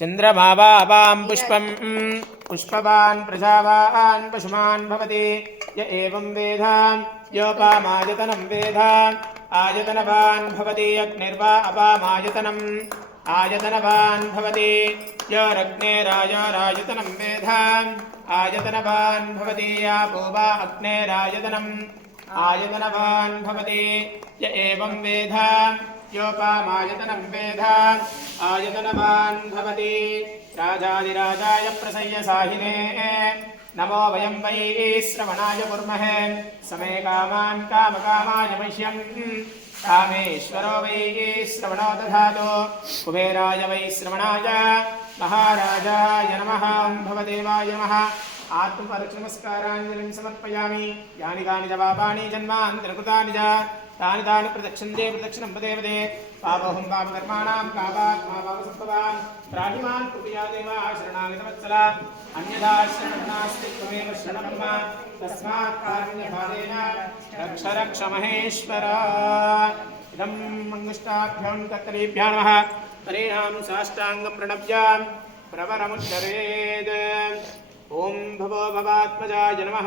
चन्द्रमावापां पुष्पं पुष्पवान् प्रजावान् पशुमान् भवति य एवं वेद योपामायतनं वेद आयतनवान् भवति अग्निर्वा अपामायतनम् आयतनवान् भवति योरग्नेरायोरायतनं वेद आयतनवान् भवति आपो वा अग्नेरायतनम् आयतनवान् भवति य एवं वेद योपामायतनं वेद आयतनवान् भवति राजाधिराजाय प्रसय्य साहिने नमो वयं वै श्रवणाय कुर्महे समे कामान् कामकामाय मह्यं कामेश्वरो वै श्रवणो दधातु कुबेराय वै श्रवणाय महाराजाय नमः भवदेवाय नमः आत्मपरक्षनमस्काराञ्जलिं समर्पयामि यानि कानि च पापानि जन्मान्तरकृतानि च तानि तानि प्रदक्षिणते प्रदक्षिणं पदे पदे पापोऽहं पापकर्माणां पापात् पापसम्पदां प्राहिमान् कृपया देव शरणागतवत्सला अन्यथा शरणं नास्ति त्वमेव शरणं मम तस्मात् कारुण्यभावेन रक्ष रक्ष महेश्वर इदं मङ्गुष्टाभ्यां कर्तरीभ्यः नमः हरेणां साष्टाङ्गं प्रणव्य प्रवरमुच्चरेत् ॐ भवो भवात्मजाय नमः।